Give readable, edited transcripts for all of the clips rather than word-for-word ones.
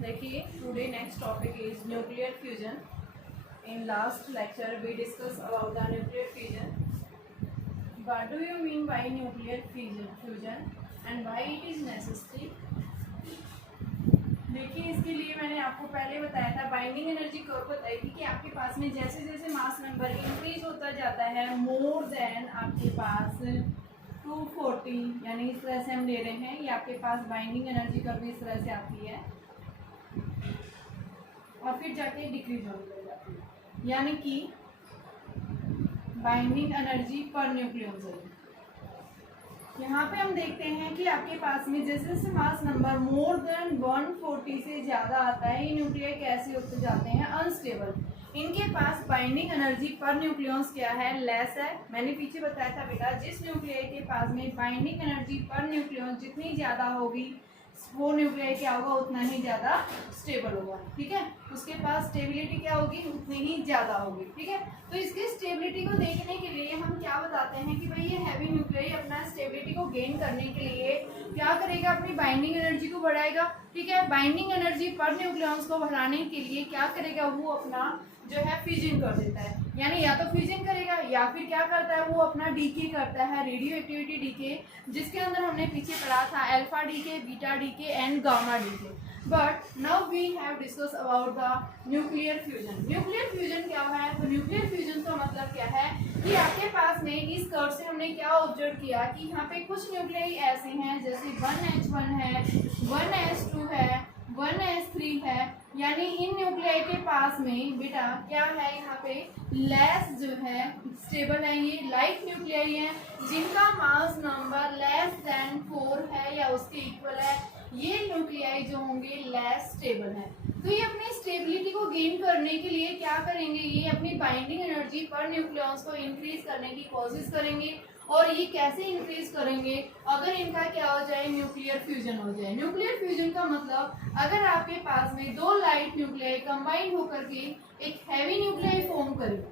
देखिए today next topic is nuclear fusion. In last lecture we discussed about the nuclear fusion. What do you mean by nuclear fusion and why it is necessary? देखिए इसके लिए मैंने आपको पहले बताया था बाइंडिंग एनर्जी कब बताई थी कि आपके पास में जैसे जैसे मास नंबर इंक्रीज होता जाता है मोर देन आपके पास 240 यानी इस तरह से हम ले रहे हैं, ये आपके पास बाइंडिंग एनर्जी कर्व इस तरह से आती है और फिर जाके डिक्रीज होने लग जाती है, यानी कि बाइंडिंग एनर्जी पर न्यूक्लियन. यहाँ पे हम देखते हैं कि आपके पास में जैसे जैसे मास नंबर मोर देन 140 से ज़्यादा आता है, ये न्यूक्लियर कैसे होते जाते हैं अनस्टेबल. इनके पास बाइंडिंग एनर्जी पर न्यूक्लियंस क्या है, लेस है. मैंने पीछे बताया था बेटा, जिस न्यूक्लियर के पास में बाइंडिंग एनर्जी पर न्यूक्लियंस जितनी ज़्यादा होगी वो न्यूक्लियर क्या होगा उतना ही ज़्यादा स्टेबल होगा. ठीक है, उसके पास स्टेबिलिटी क्या होगी उतनी ही ज़्यादा होगी. ठीक है, तो इसकी स्टेबिलिटी को देखने के लिए हम क्या बताते हैं कि भाई ये हैवी न्यूक्लियर अपना स्टेबिलिटी को गेन करने के लिए क्या करेगा, अपनी बाइंडिंग एनर्जी को बढ़ाएगा. ठीक है, बाइंडिंग एनर्जी पर न्यूक्लियंस को बढ़ाने के लिए क्या करेगा, वो अपना जो है फ्यूजन कर देता है. यानी या तो फ्यूजन करेगा या फिर क्या करता है वो अपना डीके करता है, रेडियो एक्टिविटी डीके, जिसके अंदर हमने पीछे पढ़ा था alpha decay, beta decay and gamma decay. But now we have discuss about the nuclear fusion. Nuclear fusion क्या है, तो न्यूक्लियर फ्यूजन का मतलब क्या है कि आपके पास में इस कर्व से हमने क्या ऑब्जर्व किया कि यहाँ पे कुछ न्यूक्लियाई ऐसे हैं जैसे 1H1 है, 1S2 है, 1S3 है. यानी इन न्यूक्लियाई के पास में बेटा क्या है, यहाँ पे लेस जो है स्टेबल है, ये लाइट न्यूक्लियाई है जिनका मास नंबर लेस देन 4 है या उसके इक्वल है. ये न्यूक्लियाई जो होंगे लेस स्टेबल है. तो ये अपनी स्टेबिलिटी को गेन करने के लिए क्या करेंगे, ये अपनी बाइंडिंग एनर्जी पर न्यूक्लियंस को इंक्रीज करने की कोशिश करेंगे. और ये कैसे इंक्रीज करेंगे, अगर इनका क्या हो जाए, न्यूक्लियर फ्यूजन हो जाए. न्यूक्लियर फ्यूजन का मतलब अगर आपके पास में दो लाइट न्यूक्लियाई कंबाइन होकर के एक हैवी न्यूक्लियाई फॉर्म करे.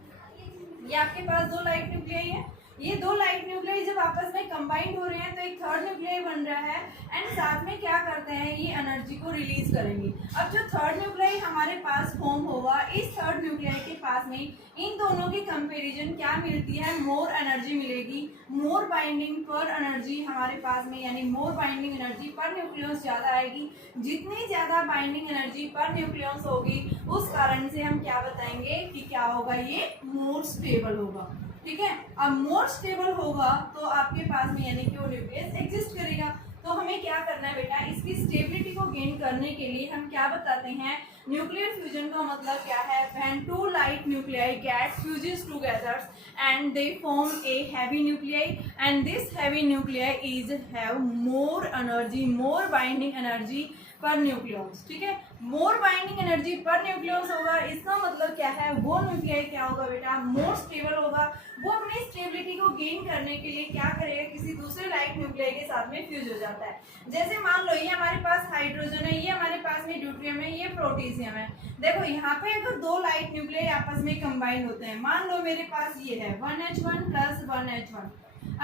ये आपके पास दो लाइट न्यूक्लियाई है, ये दो लाइट न्यूक्लियाई जब आपस में कंबाइंड हो रहे हैं तो एक थर्ड न्यूक्लियाई बन रहा है एंड साथ में क्या करते हैं, ये एनर्जी को रिलीज करेंगे. अब जो थर्ड न्यूक्लियाई हमारे पास फॉर्म होगा, इस थर्ड न्यूक्लियाई के पास में इन दोनों की कंपैरिजन क्या मिलती है, मोर एनर्जी मिलेगी. मोर बाइंडिंग पर एनर्जी हमारे पास में, यानी मोर बाइंडिंग एनर्जी पर न्यूक्लियस ज़्यादा आएगी. जितनी ज़्यादा बाइंडिंग एनर्जी पर न्यूक्लियस होगी उस कारण से हम क्या बताएंगे कि क्या होगा, ये मोर स्टेबल होगा. ठीक है, अब मोर स्टेबल होगा तो आपके पास में यानी कि वो न्यूक्लियस एग्जिस्ट करेगा. तो हमें क्या करना है बेटा, इसकी स्टेबिलिटी को गेन करने के लिए हम क्या बताते हैं, न्यूक्लियर फ्यूजन का मतलब क्या है, when two light nuclei get fuses together and they form a heavy nuclei and this heavy nuclei is have more energy, more binding energy पर न्यूक्लियस. ठीक है, मोर बाइंडिंग एनर्जी पर न्यूक्लियस होगा, इसका मतलब क्या है, वो न्यूक्लियाई क्या होगा बेटा, मोर स्टेबल होगा. वो अपनी स्टेबिलिटी को गेन करने के लिए क्या करेगा, किसी दूसरे लाइट न्यूक्लियाई के साथ में फ्यूज हो जाता है. जैसे मान लो ये हमारे पास हाइड्रोजन है, ये हमारे पास में ड्यूट्रियम है, ये प्रोटीशियम है. देखो यहाँ पे अगर दो लाइट न्यूक्लियाई आपस में कंबाइन होते हैं, मान लो मेरे पास ये है 1H1 प्लस 1H1.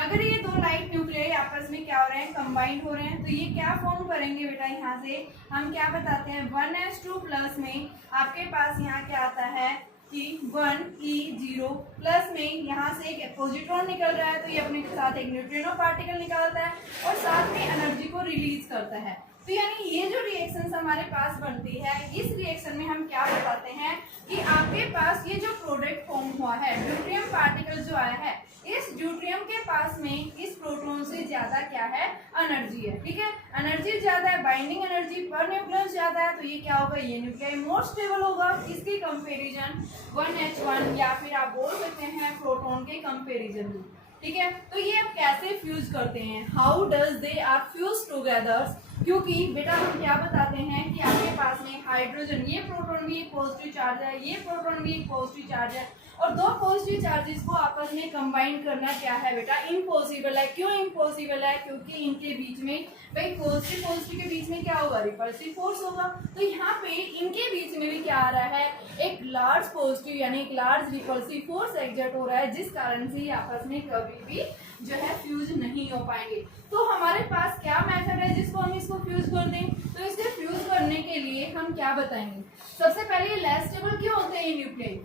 अगर ये दो लाइट न्यूक्लियाई आपस में क्या हो रहे हैं, कंबाइन हो रहे हैं, तो ये क्या फॉर्म करेंगे बेटा, यहाँ से हम क्या बताते हैं 1S2 प्लस में आपके पास यहाँ क्या आता है कि 1E0 प्लस में यहाँ से एक पॉजिट्रॉन निकल रहा है, तो ये अपने साथ एक न्यूट्रिनो पार्टिकल निकालता है और साथ में एनर्जी को रिलीज करता है. तो यानी ये जो रिएक्शन हमारे पास बनती है, इस रिएक्शन में हम क्या बताते हैं कि आपके पास ये जो प्रोडक्ट फॉर्म हुआ है, ड्यूट्रियम पार्टिकल जो आया है, इस ड्यूट्रियम के पास में इस प्रोटॉन से ज्यादा क्या है, एनर्जी है. ठीक है, एनर्जी ज्यादा है, बाइंडिंग एनर्जी पर न्यूक्लियस ज्यादा है, तो ये क्या होगा, ये न्यूक्लियाई मोर स्टेबल होगा. इसकी कंपैरिजन 1H1 या फिर आप बोल सकते हैं प्रोटॉन के कंपैरिजन में. ठीक है, तो ये अब कैसे फ्यूज करते हैं, how does they are fuse together. क्योंकि बेटा हम क्या बताते हैं कि आपके पास में हाइड्रोजन, ये प्रोटॉन भी एक पॉजिटिव चार्ज है, ये प्रोटॉन भी एक पॉजिटिव चार्ज है, और दो पॉजिटिव चार्जेस को आपस में कंबाइन करना क्या है बेटा, इम्पॉसिबल है. क्यों इम्पॉसिबल है, क्योंकि इनके बीच में भाई पॉजिटिव के बीच में क्या होगा, रिपल्सिव फोर्स होगा. तो यहाँ पे इनके बीच में भी क्या आ रहा है, एक लार्ज पॉजिटिव यानी एक लार्ज रिपल्सिव फोर्स एग्जर्ट हो रहा है, जिस कारण से आपस में कभी भी जो है फ्यूज नहीं हो पाएंगे. तो हमारे पास क्या मेथड है जिसको हम इसको फ्यूज कर दें, तो इसके फ्यूज करने के लिए हम क्या बताएंगे? सबसे पहले लेस स्टेबल क्यों होते हैं ये nuclei?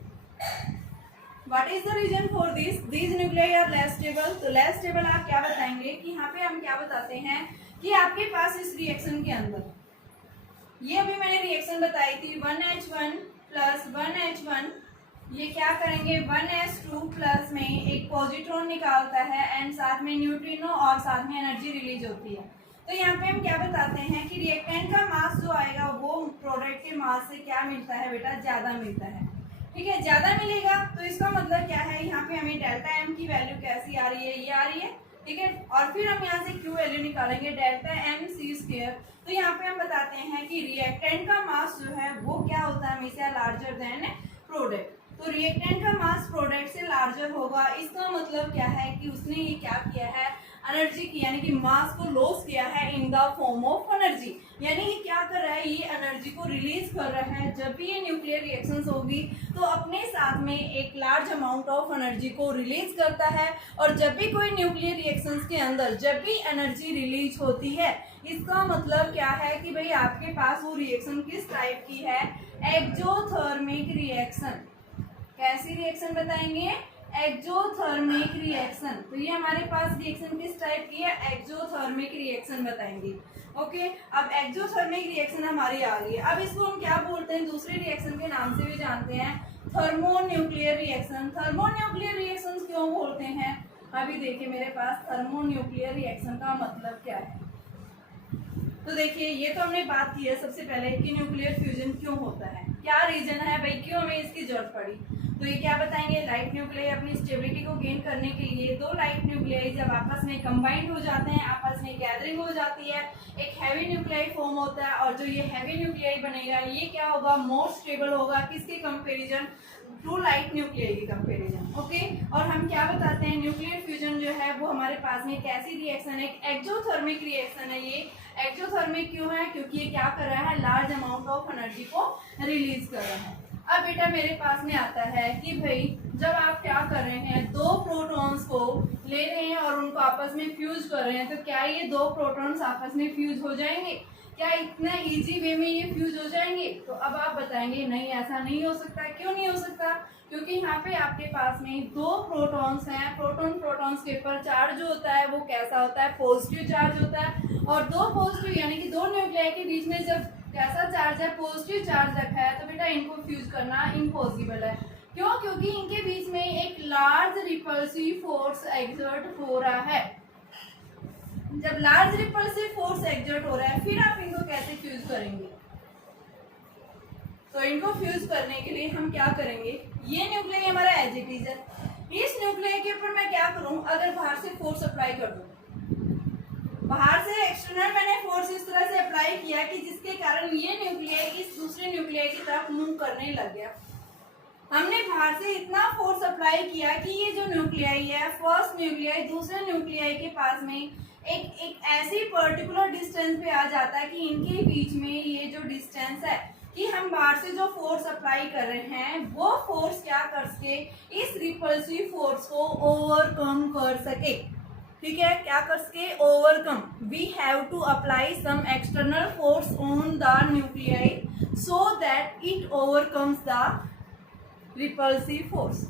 What is the reason for this? These nuclei are less stable. तो less stable आप क्या बताएंगे कि यहाँ पे हम क्या बताते हैं कि आपके पास इस रिएक्शन के अंदर, ये अभी मैंने रिएक्शन बताई थी 1H1 प्लस 1H1, ये क्या करेंगे 1S2 प्लस में एक पॉजिट्रॉन निकालता है एंड साथ में न्यूट्रिनो और साथ में एनर्जी रिलीज होती है। तो यहाँ पे हम क्या बताते हैं कि रिएक्टेंट का मास जो आएगा वो प्रोडक्ट के मास से क्या मिलता है बेटा? ज़्यादा मिलता है। ठीक है, ज़्यादा मिलेगा तो इसका मतलब क्या है, यहाँ पे हमें डेल्टा एम की वैल्यू कैसी आ रही है? ये आ रही है। ठीक है, और फिर हम यहाँ से क्यू वैल्यू निकालेंगे डेल्टा एम सी स्क्वायर। तो यहाँ पे हम बताते हैं कि रिएक्टेंट का मास जो है वो क्या होता है? हमेशा लार्जर देन प्रोडक्ट। तो रिएक्टेंट का मास प्रोडक्ट से लार्जर होगा। इसका मतलब क्या है कि उसने ये क्या किया है? एनर्जी की यानी कि मास को लॉस किया है in the form of energy. यानी ये क्या कर रहा है? ये एनर्जी को रिलीज कर रहा है। जब भी ये न्यूक्लियर रिएक्शंस होगी तो अपने साथ में एक लार्ज अमाउंट ऑफ एनर्जी को रिलीज करता है। और जब भी कोई न्यूक्लियर रिएक्शंस के अंदर जब भी एनर्जी रिलीज होती है, इसका मतलब क्या है कि भाई आपके पास वो रिएक्शन किस टाइप की है? Exothermic reaction. कैसी रिएक्शन बताएंगे? Exothermic reaction. तो ये हमारे पास रिएक्शन किस टाइप की है? एक्सोथर्मिक रिएक्शन बताएंगे। ओके, अब एक्सोथर्मिक रिएक्शन हमारी आ गई है। अब इसको हम क्या बोलते हैं? दूसरे रिएक्शन के नाम से भी जानते हैं, थर्मोन्यूक्लियर रिएक्शन। थर्मोन्यूक्लियर रिएक्शन क्यों बोलते हैं? अभी देखिए मेरे पास थर्मोन्यूक्लियर रिएक्शन का मतलब क्या है। तो देखिए ये तो हमने बात की है सबसे पहले कि न्यूक्लियर फ्यूजन क्यों होता है, क्या रीजन है भाई, क्यों हमें इसकी जरूरत पड़ी। तो ये क्या बताएंगे? लाइट न्यूक्लियाई अपनी स्टेबिलिटी को गेन करने के लिए, दो लाइट न्यूक्लियाई जब आपस में कंबाइंड हो जाते हैं, आपस में गैदरिंग हो जाती है, एक हैवी न्यूक्लियाई फॉर्म होता है। और जो ये हैवी न्यूक्लियाई बनेगा ये क्या होगा? मोर स्टेबल होगा। किसके कंपेरिजन? टू लाइट न्यूक्लियाई के कंपेरिजन। ओके, और हम क्या बताते हैं? न्यूक्लियर फ्यूजन जो है वो हमारे पास में कैसी रिएक्शन है? एक्सोथर्मिक रिएक्शन है। ये एक्सोथर्मिक क्यों है? क्योंकि ये क्या कर रहा है? लार्ज अमाउंट ऑफ एनर्जी को रिलीज कर रहा है। अब बेटा मेरे पास में आता है कि भाई जब आप क्या कर रहे हैं, दो प्रोटॉन्स को ले रहे हैं और उनको आपस में फ्यूज कर रहे हैं, तो क्या ये दो प्रोटॉन्स आपस में फ्यूज हो जाएंगे? क्या इतना इजी वे में ये फ्यूज हो जाएंगे? तो अब आप बताएंगे नहीं, ऐसा नहीं हो सकता। क्यों नहीं हो सकता? क्योंकि यहाँ पे आपके पास में दो प्रोटॉन्स हैं। प्रोटॉन्स के ऊपर चार्ज जो होता है वो कैसा होता है? पॉजिटिव चार्ज होता है। और दो पॉजिटिव यानी कि दो न्यूक्लियाई के बीच में जब कैसा चार्ज है? पॉजिटिव चार्ज रखा है, तो बेटा इनको फ्यूज करना इम्पॉसिबल है। क्यों? क्योंकि इनके बीच में एक लार्ज रिपल्सिव फोर्स एक्सर्ट हो रहा है। जब लार्ज रिपल्सिव फोर्स एक्सर्ट हो रहा है फिर आप इनको कैसे फ्यूज करेंगे? तो इनको फ्यूज करने के लिए हम क्या करेंगे? ये न्यूक्लियाई हमारा एज इट इज है। इस न्यूक्लियाई के ऊपर मैं क्या करूं? अगर बाहर से फोर्स अप्लाई कर दूं, बाहर से एक्सटर्नल मैंने फोर्स इस तरह से अप्लाई किया कि जिसके कारण ये न्यूक्लियाई इस दूसरे न्यूक्लियाई की तरफ मूव करने लग गया। हमने बाहर से इतना फोर्स अप्लाई किया कि ये जो न्यूक्लियाई है, फर्स्ट न्यूक्लियाई दूसरे न्यूक्लियाई के पास में एक ऐसी पर्टिकुलर डिस्टेंस पे आ जाता है कि इनके बीच में ये जो डिस्टेंस है कि हम बाहर से जो फोर्स अप्लाई कर रहे हैं वो फोर्स क्या कर सके? इस रिपल्सिव फोर्स को ओवरकम कर सके। ठीक है, क्या कर सके? Overcome. We have to apply some external force on the nuclei so that it overcomes the repulsive force.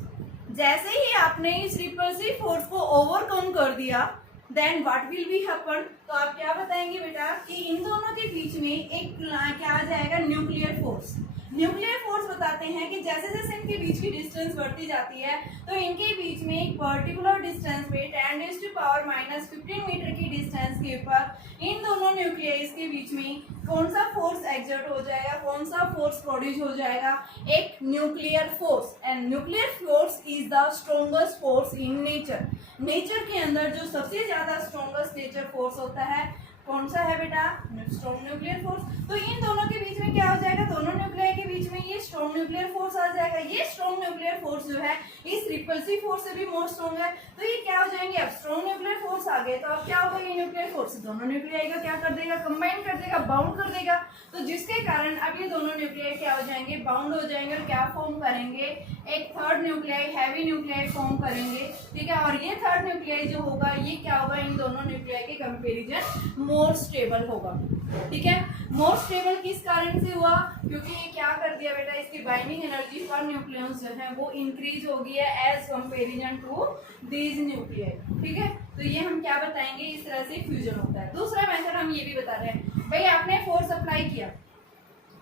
जैसे ही आपने इस रिपल्सिव फोर्स को ओवरकम कर दिया, then what will be happen? तो आप क्या बताएंगे बेटा कि इन दोनों के बीच में एक क्या आ जाएगा? Nuclear force. न्यूक्लियर फोर्स बताते हैं कि जैसे जैसे इनके बीच की डिस्टेंस बढ़ती जाती है तो इनके बीच में एक पर्टिकुलर डिस्टेंस पे 10⁻⁻15 मीटर की डिस्टेंस के ऊपर इन दोनों न्यूक्लियस के बीच में कौन सा फोर्स एक्सर्ट हो जाएगा? कौन सा फोर्स प्रोड्यूस हो जाएगा? एक nuclear force. And nuclear force is the strongest force in nature. Nature के अंदर जो सबसे ज्यादा स्ट्रॉन्गेस्ट नेचर फोर्स होता है कौन सा है बेटा? Strong nuclear force. तो इन दोनों के बीच में क्या हो जाएगा? दोनों न्यूक्लियाई के बीच में ये स्ट्रॉन्ग न्यूक्लियर फोर्स आ जाएगा। ये स्ट्रॉन्ग न्यूक्लियर फोर्स जो है इस रिपल्सिव फोर्स से भी मोर स्ट्रॉन्ग है। तो ये क्या हो जाएंगे? अब स्ट्रॉन्ग न्यूक्लियर फोर्स आ गए तो अब क्या होगा? ये न्यूक्लियर फोर्स दोनों न्यूक्लियाई का क्या कर देगा? कंबाइन कर देगा, बाउंड कर देगा। तो जिसके कारण अब ये दोनों न्यूक्लियाई क्या हो जाएंगे? बाउंड हो जाएंगे और क्या फॉर्म करेंगे? एक third nuclei heavy nuclei form करेंगे, ठीक है। और ये थर्ड न्यूक्लियाई जो होगा ये क्या होगा, इन दोनों न्यूक्लियाई के कंपैरिजन मोर स्टेबल होगा, ठीक है। मोर स्टेबल किस कारण से हुआ, क्योंकि ये क्या कर दिया बेटा, इसकी बाइंडिंग एनर्जी पर न्यूक्लियस जो है वो इंक्रीज हो गई है as comparison to these nuclei, ठीक है। तो ये हम क्या बताएंगे, इस तरह से फ्यूजन होता है। दूसरा मेथड हम ये भी बता रहे हैं, भाई आपने फोर्स अप्लाई किया,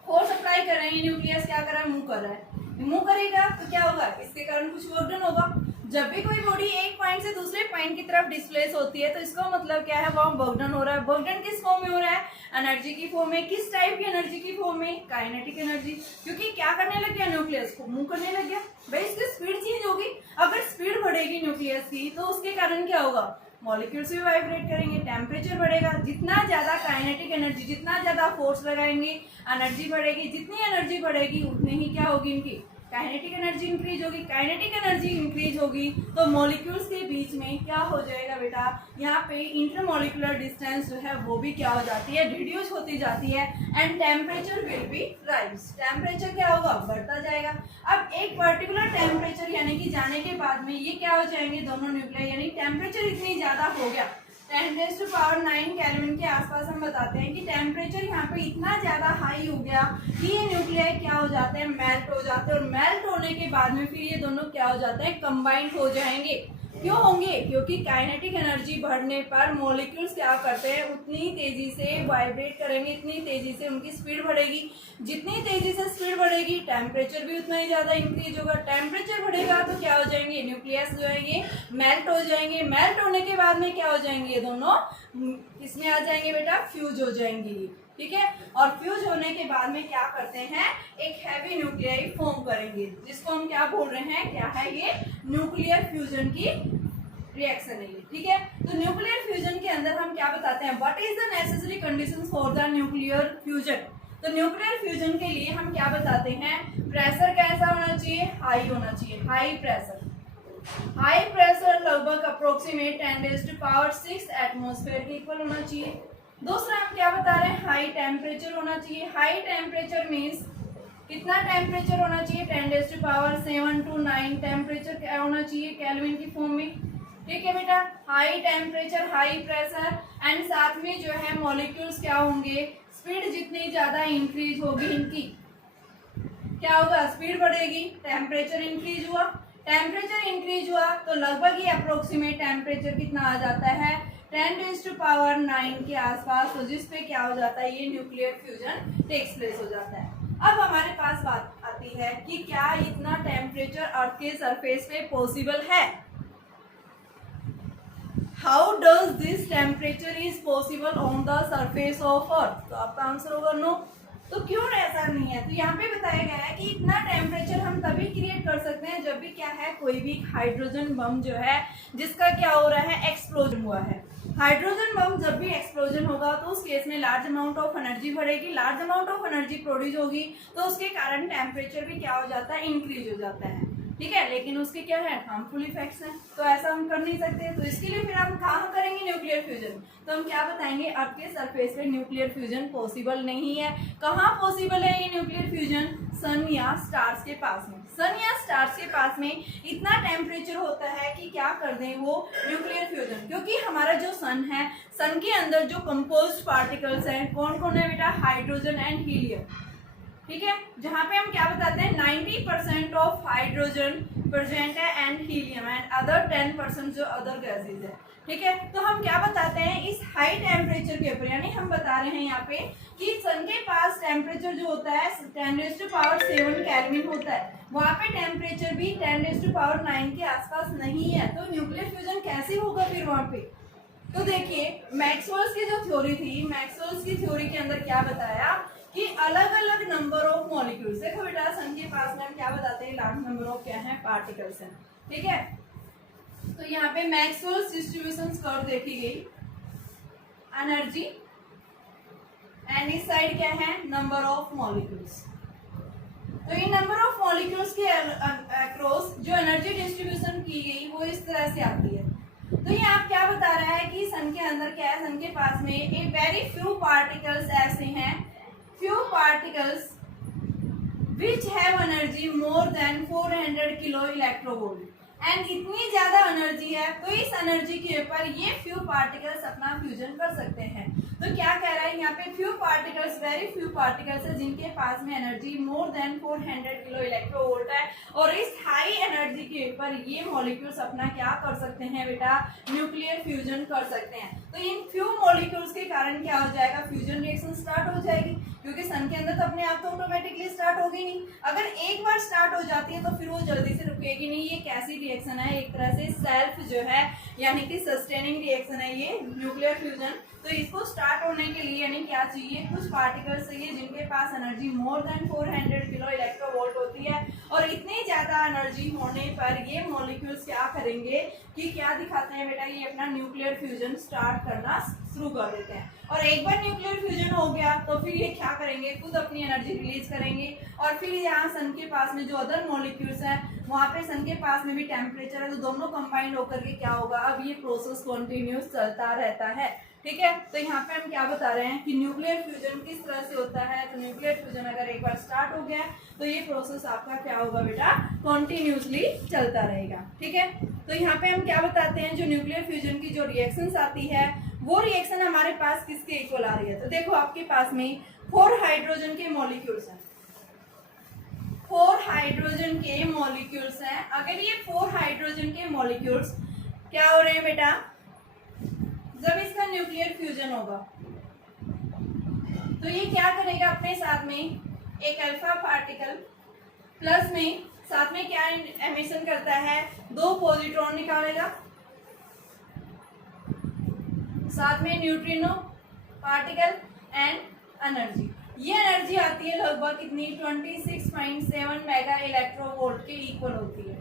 फोर्स अप्लाई कर रहे हैं, न्यूक्लियस क्या कर रहा है, मूव कर रहा है, मूव करेगा तो क्या होगा, इसके कारण कुछ वर्क डन होगा। जब भी कोई बॉडी एक पॉइंट से दूसरे पॉइंट की तरफ डिस्प्लेस होती है तो इसका मतलब क्या है, वहां वर्क डन हो रहा है। वर्क डन किस फॉर्म में हो रहा है, एनर्जी की फॉर्म में। किस टाइप की एनर्जी की फॉर्म में, काइनेटिक एनर्जी, क्योंकि क्या करने लग गया, न्यूक्लियस को मूव करने लग गया। भाई इसकी स्पीड चेंज होगी, अगर स्पीड बढ़ेगी न्यूक्लियस की तो उसके कारण क्या होगा, मॉलिक्यूल्स भी वाइब्रेट करेंगे, टेम्परेचर बढ़ेगा। जितना ज्यादा काइनेटिक एनर्जी, जितना ज्यादा फोर्स लगाएंगे एनर्जी बढ़ेगी, जितनी एनर्जी बढ़ेगी उतनी ही क्या होगी, इनकी काइनेटिक एनर्जी इंक्रीज होगी। काइनेटिक एनर्जी इंक्रीज होगी तो मॉलिक्यूल्स के बीच में क्या हो जाएगा बेटा, यहाँ पे इंटरमॉलिक्यूलर डिस्टेंस जो है वो भी क्या हो जाती है, रिड्यूस होती जाती है and temperature will be rise. Temperature क्या होगा, बढ़ता जाएगा। अब एक पर्टिकुलर टेम्परेचर यानी कि जाने के बाद में ये क्या हो जाएंगे दोनों न्यूक्लियाई, यानी टेम्परेचर इतनी ज्यादा हो गया 10⁹ केल्विन के आसपास हम बताते हैं कि टेम्परेचर यहाँ पे इतना ज्यादा हाई हो गया कि ये न्यूक्लियाई क्या हो जाते हैं, मेल्ट हो जाते हैं। और मेल्ट होने के बाद में फिर ये दोनों क्या हो जाते हैं, कंबाइंड हो जाएंगे। क्यों होंगे, क्योंकि काइनेटिक एनर्जी बढ़ने पर मॉलिक्यूल्स क्या करते हैं, उतनी तेजी से वाइब्रेट करेंगे, इतनी तेजी से उनकी स्पीड बढ़ेगी। जितनी तेजी से स्पीड बढ़ेगी टेम्परेचर भी उतना ही ज्यादा इंक्रीज होगा। टेम्परेचर बढ़ेगा तो क्या हो जाएंगे, न्यूक्लियस जो है ये मेल्ट हो जाएंगे। मेल्ट होने के बाद में क्या हो जाएंगे, ये दोनों इसमें आ जाएंगे बेटा, फ्यूज हो जाएंगे, ठीक है। और फ्यूज होने के बाद में क्या करते हैं, एक हैवी न्यूक्लियाई फॉर्म करेंगे, जिसको हम क्या बोल रहे हैं, क्या है ये, न्यूक्लियर फ्यूजन की रिएक्शन है ये, ठीक है। तो न्यूक्लियर फ्यूजन के अंदर हम क्या बताते हैं, what is the necessary conditions for the nuclear fusion. तो न्यूक्लियर फ्यूजन के लिए हम क्या बताते हैं, प्रेशर कैसा होना चाहिए, हाई होना चाहिए, हाई प्रेशर। हाई प्रेशर लगभग अप्रोक्सीमेट 10⁶ एटमॉस्फेयर के इक्वल होना चाहिए। दूसरा हम क्या बता रहे हैं, हाई टेम्परेचर होना चाहिए। हाई टेम्परेचर मीन्स कितना टेम्परेचर होना चाहिए, 10⁷ to 9 टेम्परेचर क्या होना चाहिए, केल्विन की फॉर्म में, ठीक है बेटा। High temperature, high pressure and साथ में जो है मॉलिक्यूल्स क्या होंगे, स्पीड जितनी ज्यादा इंक्रीज होगी इनकी क्या होगा, स्पीड बढ़ेगी। टेम्परेचर इंक्रीज हुआ, टेम्परेचर इंक्रीज हुआ तो लगभग ये अप्रोक्सीमेट टेम्परेचर कितना आ जाता है, 10⁹ के आसपास। तो जिस पे क्या हो जाता है, ये न्यूक्लियर फ्यूजन टेक्स प्लेस हो जाता है। अब हमारे पास बात आती है कि क्या इतना टेम्परेचर अर्थ के सरफेस पे पॉसिबल है। How does this temperature is possible on the surface of earth. तो आपका आंसर होगा नो। तो क्यों ऐसा नहीं है, तो यहाँ पे बताया गया है कि इतना टेम्परेचर हम तभी क्रिएट कर सकते हैं जब भी क्या है, कोई भी हाइड्रोजन बम जो है जिसका क्या हो रहा है, एक्सप्लोजन हुआ है। हाइड्रोजन बम जब भी एक्सप्लोजन होगा तो उस केस में लार्ज अमाउंट ऑफ एनर्जी बढ़ेगी, large amount of energy produce होगी, तो उसके कारण टेम्परेचर भी क्या हो जाता है, इंक्रीज हो जाता है, ठीक है। लेकिन उसके क्या है, हार्मफुल इफेक्ट्स हैं, तो ऐसा हम कर नहीं सकते। तो इसके लिए फिर हम कहाँ करेंगे न्यूक्लियर फ्यूजन, तो हम क्या बताएंगे, अर्थ के सरफेस पे न्यूक्लियर फ्यूजन पॉसिबल नहीं है। कहाँ पॉसिबल है ये न्यूक्लियर फ्यूजन, सन या स्टार्स के पास में। सन या स्टार्स के पास में इतना टेम्परेचर होता है कि क्या कर दें वो न्यूक्लियर फ्यूजन, क्योंकि हमारा जो सन है, सन के अंदर जो कंपोज्ड पार्टिकल्स हैं कौन कौन है बेटा, हाइड्रोजन एंड हीलियम, ठीक है। जहाँ पे हम क्या बताते हैं, 90% ऑफ हाइड्रोजन प्रेजेंट है एंड हीलियम एंड अदर 10% जो अदर गैसेज है, ठीक है। तो हम क्या बताते हैं, इस हाई टेम्परेचर के ऊपर, यानी हम बता रहे हैं यहाँ पे कि सन के पास टेम्परेचर जो होता है 10⁷ केल्विन होता है, वहाँ पे टेम्परेचर भी 10⁹ के आसपास नहीं है। तो न्यूक्लियर फ्यूजन कैसे होगा फिर वहाँ पे। तो देखिए मैक्सवेल्स की जो थ्योरी थी, मैक्सवेल्स की थ्योरी के अंदर क्या बताया कि अलग अलग नंबर ऑफ मॉलिक्यूल्स, देखो बेटा सन के पास में हम क्या बताते हैं, लार्ज नंबर ऑफ क्या है, पार्टिकल्स हैं, ठीक है। तो यहाँ पे मैक्सवेल्स डिस्ट्रीब्यूशन कर्व देखी गई, एनर्जी एंड इस साइड क्या है, नंबर ऑफ मॉलिक्यूल्स। तो ये नंबर ऑफ मॉलिक्यूल्स के अक्रॉस जो एनर्जी डिस्ट्रीब्यूशन की गई वो इस तरह से आती है। तो ये आप क्या बता रहा है कि सन के अंदर क्या है, सन के पास में ए वेरी फ्यू पार्टिकल्स ऐसे हैं, few particles which have energy more than 400 kilo electronvolt. And इतनी ज्यादा एनर्जी है तो इस एनर्जी के ऊपर ये फ्यू पार्टिकल्स अपना फ्यूजन कर सकते हैं। तो क्या कह रहा है यहाँ पे, few particles, very few particles है जिनके पास में energy more than 400 kilo electronvolt है, और इस हाई एनर्जी के ऊपर ये मॉलिक्यूल्स अपना क्या कर सकते हैं बेटा, न्यूक्लियर फ्यूजन कर सकते हैं। तो इन फ्यू मॉलिक्यूल्स के कारण क्या हो जाएगा, फ्यूजन रिएक्शन स्टार्ट हो जाएगी, क्योंकि सन के अंदर तो अपने आप तो ऑटोमेटिकली स्टार्ट होगी नहीं। अगर एक बार स्टार्ट हो जाती है तो फिर वो जल्दी से रुकेगी नहीं। ये कैसी रिएक्शन है, एक तरह से सेल्फ जो है यानी कि सस्टेनिंग रिएक्शन है ये न्यूक्लियर फ्यूजन। तो इसको स्टार्ट होने के लिए यानी क्या चाहिए, कुछ पार्टिकल्स चाहिए जिनके पास energy more than 400 kilo electronvolt होती है, और इतनी ज्यादा एनर्जी होने पर ये मॉलिक्यूल्स क्या करेंगे कि क्या दिखाते हैं बेटा, ये अपना न्यूक्लियर फ्यूजन स्टार्ट करना शुरू कर देते हैं। और एक बार न्यूक्लियर फ्यूजन हो गया तो फिर ये क्या करेंगे, खुद अपनी एनर्जी रिलीज करेंगे, और फिर यहाँ सन के पास में जो अदर मॉलिक्यूल्स हैं वहाँ पे सन के पास में भी टेम्परेचर है, तो दोनों कंबाइंड होकर के क्या होगा, अब ये प्रोसेस कंटिन्यूस चलता रहता है। ठीक है, तो यहाँ पे हम क्या बता रहे हैं कि न्यूक्लियर फ्यूजन किस तरह से होता है। तो न्यूक्लियर फ्यूजन अगर एक बार स्टार्ट हो गया तो ये प्रोसेस आपका क्या होगा बेटा, कंटिन्यूसली चलता रहेगा। ठीक है, तो यहाँ पे हम क्या बताते हैं, जो न्यूक्लियर फ्यूजन की जो रिएक्शंस आती है वो रिएक्शन हमारे पास किसके इक्वल आ रही है। तो देखो आपके पास में 4 हाइड्रोजन के मॉलिक्यूल्स हैं, 4 हाइड्रोजन के मॉलिक्यूल्स हैं। अगर ये 4 हाइड्रोजन के मॉलिक्यूल्स क्या हो रहे हैं बेटा, जब इसका न्यूक्लियर फ्यूजन होगा तो ये क्या करेगा, अपने साथ में एक अल्फा पार्टिकल प्लस में साथ में क्या एमिशन करता है, 2 पॉजिट्रॉन निकालेगा, साथ में न्यूट्रिनो पार्टिकल एंड एनर्जी। ये एनर्जी आती है लगभग कितनी, 26.7 मेगा इलेक्ट्रोवोल्ट के इक्वल होती है।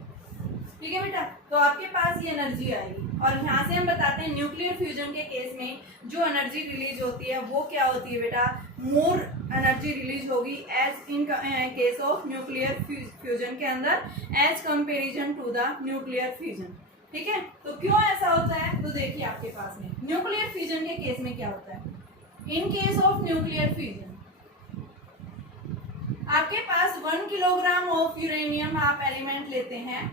ठीक है बेटा, तो आपके पास ये एनर्जी आएगी, और यहाँ से हम बताते हैं न्यूक्लियर फ्यूजन के केस में जो एनर्जी रिलीज होती है वो क्या होती है बेटा, मोर एनर्जी रिलीज होगी as in case of nuclear fusion के अंदर as comparison to the nuclear fusion. ठीक है, तो क्यों ऐसा होता है, तो देखिए आपके पास में न्यूक्लियर फ्यूजन के केस में क्या होता है, इन केस ऑफ न्यूक्लियर फ्यूजन आपके पास 1 किलोग्राम ऑफ यूरेनियम आप एलिमेंट लेते हैं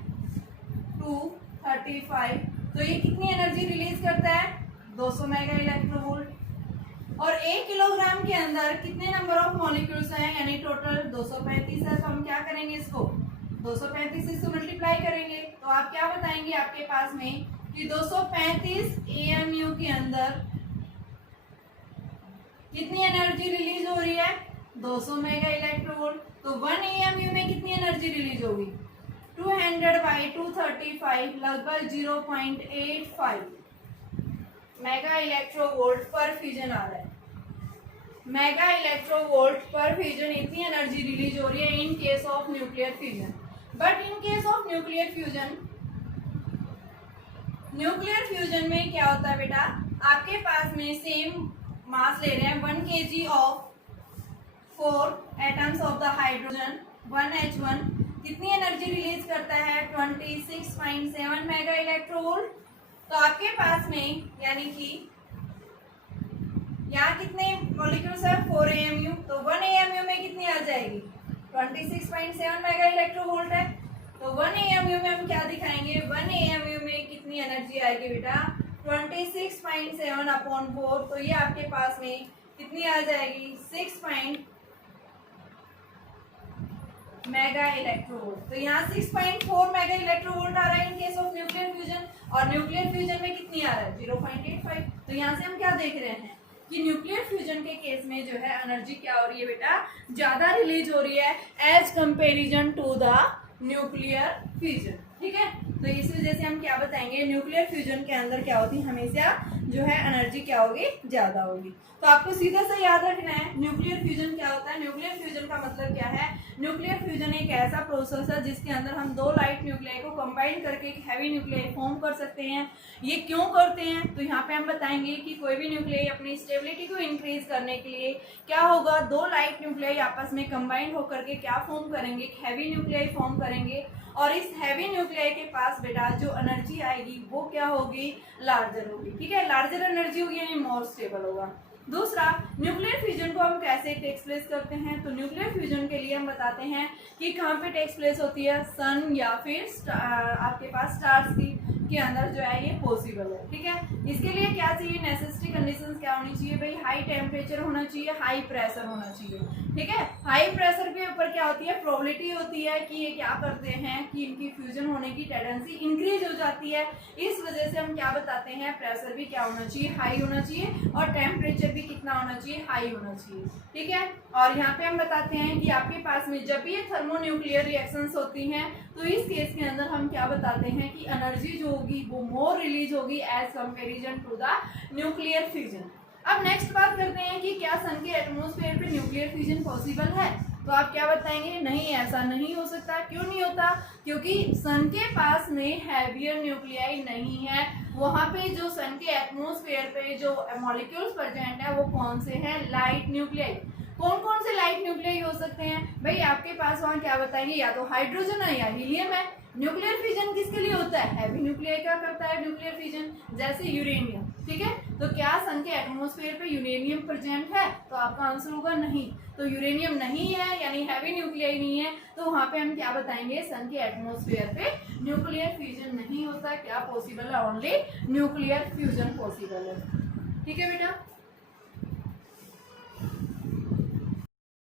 235, तो ये कितनी एनर्जी रिलीज करता है, 200 मेगा इलेक्ट्रोवोल्ट, और 1 किलोग्राम के अंदर कितने नंबर ऑफ मॉलिक्यूल्स हैं, यानी टोटल 235 है। तो हम क्या करेंगे, इसको 235 से मल्टीप्लाई करेंगे, तो आप क्या बताएंगे आपके पास में कि 235 AMU के अंदर कितनी एनर्जी रिलीज हो रही है, 200 मेगा इलेक्ट्रोवोल्ट। तो 1 AMU में कितनी एनर्जी रिलीज होगी, 200/235 लगभग 0.85 मेगा इलेक्ट्रोवोल्ट पर फ्यूजन आ रहा है। मेगा इलेक्ट्रोवोल्ट पर फ्यूजन इतनी एनर्जी रिलीज हो रही है इन case of nuclear fusion. But in case of nuclear fusion में क्या होता है बेटा, आपके पास में सेम मास ले रहे हैं 1 kg of 4 atoms of the hydrogen 1H1, कितनी एनर्जी रिलीज करता है, 26.7 मेगा इलेक्ट्रोवोल्ट। तो आपके पास में यानी कि यहाँ कितने मॉलिक्यूल्स है, 4 AMU, तो 1 AMU में कितनी आ जाएगी, 26.7 मेगा इलेक्ट्रोवोल्ट है। तो 1 AMU में हम क्या दिखाएंगे, 1 AMU में कितनी एनर्जी आएगी बेटा, 26.7/4, तो ये आपके पास में कितनी आ जाएगी, 6 मेगा इलेक्ट्रोवोल्ट। तो यहाँ 6.4 मेगा इलेक्ट्रोवोल्ट आ रहा है इन केस ऑफ न्यूक्लियर फ्यूजन, और न्यूक्लियर फ्यूजन में कितनी आ रहा है, 0.85। तो यहाँ से हम क्या देख रहे हैं कि न्यूक्लियर फ्यूजन के केस में जो है एनर्जी क्या हो रही है बेटा, ज्यादा रिलीज हो रही है as comparison to the nuclear fusion. ठीक है, तो इस वजह से हम क्या बताएंगे, न्यूक्लियर फ्यूजन के अंदर क्या होती है, हमेशा जो है एनर्जी क्या होगी, ज्यादा होगी। तो आपको सीधा सा याद रखना है न्यूक्लियर फ्यूजन क्या होता है। न्यूक्लियर फ्यूजन का मतलब क्या है, न्यूक्लियर फ्यूजन एक ऐसा प्रोसेस है जिसके अंदर हम 2 लाइट न्यूक्लियाई को कंबाइन करके एक हैवी न्यूक्लियाई फॉर्म कर सकते हैं। ये क्यों करते हैं, तो यहाँ पे हम बताएंगे कि कोई भी न्यूक्लियाई अपनी स्टेबिलिटी को इंक्रीज करने के लिए क्या होगा, 2 लाइट न्यूक्लियाई आपस में कंबाइन होकर के क्या फॉर्म करेंगे, एक हैवी न्यूक्लियाई फॉर्म करेंगे, और इस हैवी न्यूक्लियाई के पास बेटा जो एनर्जी आएगी वो क्या होगी, लार्जर होगी। ठीक है, लार्जर एनर्जी होगी यानी मोर स्टेबल होगा। दूसरा, न्यूक्लियर फ्यूजन को हम कैसे एक्सप्रेस करते हैं। तो न्यूक्लियर फ्यूजन के लिए हम बताते हैं कि कहाँ पे टेक्स प्लेस होती है, सन या फिर आपके पास स्टार्स के अंदर जो है ये पॉसिबल है। ठीक है, इसके लिए क्या चाहिए, नेसेसिटी कंडीशंस क्या होनी चाहिए भाई, हाई टेम्परेचर होना चाहिए, हाई प्रेशर होना चाहिए। ठीक है, हाई प्रेशर के ऊपर क्या होती है, प्रोबेबिलिटी होती है कि ये क्या करते हैं कि इनकी फ्यूजन होने की टेंडेंसी इंक्रीज हो जाती है। इस वजह से हम क्या बताते हैं, प्रेशर भी क्या होना चाहिए, हाई होना चाहिए, और टेम्परेचर भी कितना होना चाहिए, हाई होना चाहिए। ठीक है, और यहाँ पे हम बताते हैं कि आपके पास में जब भी ये थर्मोन्यूक्लियर रिएक्शंस होती हैं तो इस केस के अंदर हम क्या बताते हैं कि एनर्जी जो होगी वो मोर रिलीज होगी as comparison to the nuclear fusion. अब नेक्स्ट बात करते हैं कि क्या सन के एटमॉस्फेयर पे न्यूक्लियर फ्यूजन पॉसिबल है। तो आप क्या बताएंगे, नहीं, ऐसा नहीं हो सकता। क्यों नहीं होता, क्योंकि सन के पास में हैवियर न्यूक्लियाई नहीं है। वहाँ पे जो सन के एटमॉस्फेयर पे जो मॉलिक्यूल्स प्रेजेंट है वो कौन से हैं, लाइट न्यूक्लियाई। कौन कौन से लाइट न्यूक्लियाई हो सकते हैं भाई, आपके पास वहाँ क्या बताएंगे, या तो हाइड्रोजन है या हीलियम है। न्यूक्लियर फिजन किसके लिए होता है, हैवी न्यूक्लियाई क्या करता है न्यूक्लियर फिजन, जैसे यूरेनियम। ठीक है, तो क्या सन के एटमॉस्फेयर पे यूरेनियम प्रेजेंट है, तो आपका आंसर होगा नहीं। तो यूरेनियम नहीं है यानी हैवी न्यूक्लियाई नहीं है, तो वहाँ पे हम क्या बताएंगे, सन के एटमॉस्फेयर पे न्यूक्लियर फ्यूजन नहीं होता। क्या पॉसिबल है, ओनली न्यूक्लियर फ्यूजन पॉसिबल है। ठीक है बेटा।